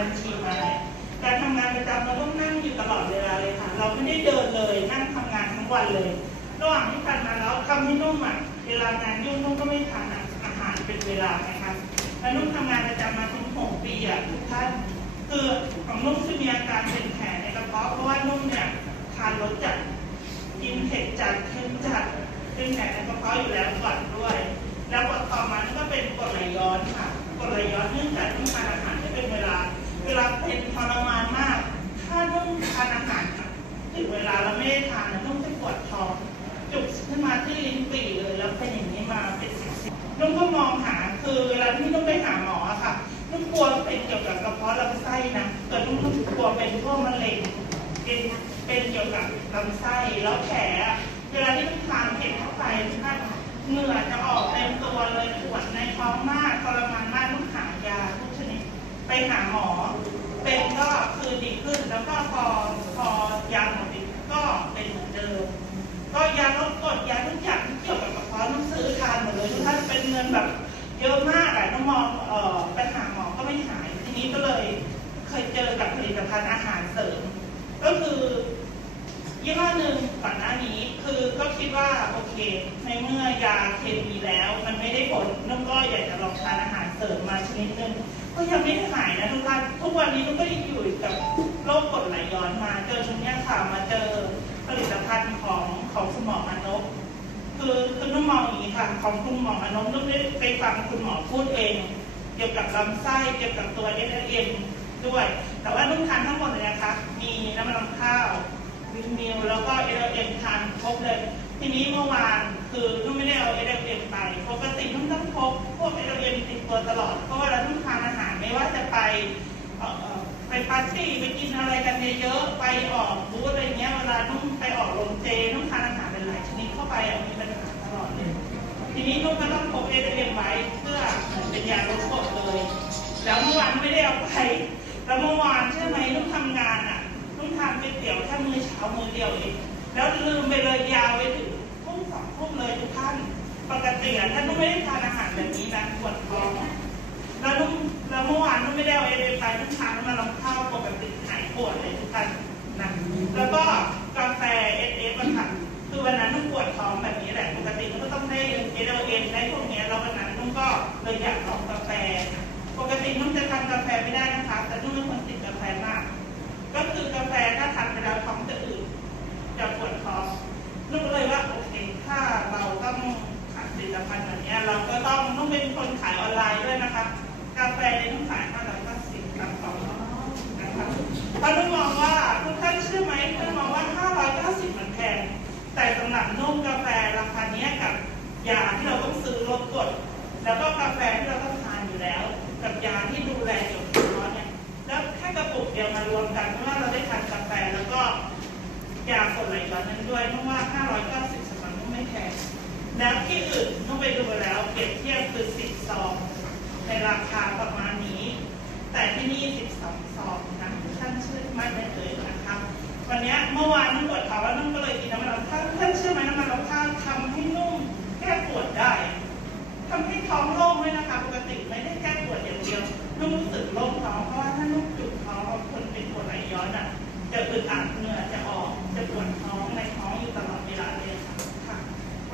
บัญชีมาเนี่ยการทำงานประจำเราต้องนั่งอยู่ตลอดเวลาเลยค่ะ เราไม่ได้เดินเลยนั่งทำงานทั้งวันเลย ระหว่างที่ผ่านมาแล้วทำให้นุ่มอะเวลางานยุ่งนุ่มก็ไม่ทานอาหารเป็นเวลาไงคะแล้วนุ่มทำงานประจำมาถึงหกปีอะทุกท่านคือของนุ่มจะมีอาการเป็นแผลในกระเพาะเพราะว่านุ่มเนี่ยทานรสจัดกินเผ็ดจัดเค็มจัดเป็นแผลในกระเพาะอยู่แล้วก่อนด้วย แล้วต่อมานี่ก็เป็นกรดไหลย้อนค่ะกรดไหลย้อนเนื่องจากต้องทานอาหาราเวลาเป็นทรมานมาก ถ้าต้องทานอาหารถึงเวลาเราไม่ได้ทานต้องจะปวดท้องจุกขึ้นมาที่ลิ้นปี่เลยแล้วเป็นอย่างนี้มาเป็นสิบสิบนุ่มก็มองหาคือเวลาที่นุ่มไปหาหมออะค่ะนุ่มกลัวเป็นเกี่ยวกับกระเพาะลำไส้นะแต่นุ่มกลัวเป็นพวกมะเร็งเป็นเป็นเกี่ยวกับลำไส้แล้วแผลเวลาที่มันทานเผ็ดเข้าไปท่านเหงื่อจะออก มองออ่อไปหาหมอก็ไม่หาย ทีนี้ก็เลยเคยเจอกับผลิตภัณฑ์อาหารเสริม ก็คือยี่ห้อหนึ่งก่อนหน้านี้คือก็คิดว่าโอเค ในเมื่อยาเคมีแล้ว มันไม่ได้ผลนุ่มก็อยากจะลองทานอาหารเสริมมาชนิดหนึ่งก็ยังไม่ได้หายนะทุกท่านทุกวันนี้นุ่มก็ยังอยู่กับโรคกรดไหลย้อนมาเจอชุดเนี้ยค่ะมาเจอผลิตภัณฑ์ของคุณหมอมานพ คือคือนุ่มมองอย่างนี้ค่ะของคุณหมอมานพนุ่มได้ไปฟังคุณหมอพูดเอง เกี่ยวกับลำไส้เกี่ยวกับตัว s อ m ด้วย แต่ว่านุ่มทานทั้งหมดเลยนะคะ มีน้ำมันรำข้าววิตามินแล้วก็เอเอ็มทานครบเลย ทีนี้เมื่อวานคือนุ่มไม่ได้เอาเอเอ็มไปปกตินุ่มต้องพกพวกเอเอ็มติดตัวตลอด เพราะว่าเรานุ่มทานอาหารไม่ว่าจะไปไปปาร์ตี้ไปกินอะไรกันเยอะๆไปออกบูธอะไรเงี้ยเวลานุ่มไปออกโรงเจนุ่มทานอาหารเป็นหลายชนิดเข้าไปอะ ทีนี้นุ่มก็ต้องพกเอเอ็มไว้เพื่อเป็นยาลดกรดเลย แล้วเมื่อวานไม่ได้เอาไปแล้วเมื่อวานใช่อไหมนุ่มทำงานอะนุ่มทานก๋วยเตี๋ยวแค่มือเช้ามือเดียวเองแล้วลืมไปเลยยาวไปถึงทุ่มสองทุ่มเลยทุกท่าน ปกติอะถ้านุ่มไม่ได้ทานอาหารแบบนี้นะปวดท้องแล้วนุ่มแล้วเมื่อวานนุ่มไม่ได้เอาเอเไปนุ่มทานมาลำข้าวปกติ เนี้ยแล้ววันนั้นนุ่มก็เลยอยากลองกาแฟ ปกตินุ่มจะทำกาแฟไม่ได้นะคะ แต่นุ่มเป็นคนติดกาแฟมาก ก็คือกาแฟถ้าทานไปแล้วท้องจะอืดจะปวดท้องนุ่มก็เลยว่าโอเคถ้าเราต้องขายผลิตภัณฑ์แบบนี้เราก็ต้องนุ่มเป็นคนขายออนไลน์ด้วยนะคะ กาแฟในยนุ่มขายห้าร้อยากดไหลย้อนนั้นด้วยเพราะว่า 590สำหรับนุ่มไม่แพงแล้วที่อื่นนุ่มไปดูแล้วเปรียบเทียบคือ 10 ซองในราคาประมาณนี้ แต่ที่นี่ 12 ซองนะท่านชื่อไม่ได้เลยนะครับวันนี้เมื่อวานนุ่มปวดท้องแล้วนุ่มก็เลยกินน้ำมัน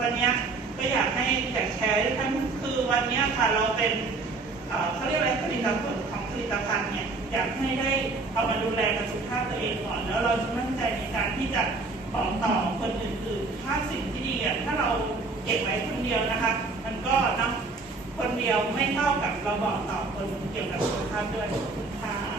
วันนี้ก็อยากให้อยากแชร์ให้ท่านคือวันนี้ค่ะเราเป็นเขาเรียกอะไรผลิตภัณฑ์ของผลิตภัณฑ์เนี่ยอยากให้ได้เอามาดูแลกับสุขภาพตัวเองก่อน แล้วเราจะมั่นใจในการที่จะบอกต่อคนอื่นๆถ้าสิ่งที่ดีอะถ้าเราเก็บไว้คนเดียวนะคะ มันก็นำคนเดียวไม่เท่ากับเราบอกต่อคนเกี่ยวกับสุขภาพด้วยคุณค่ะ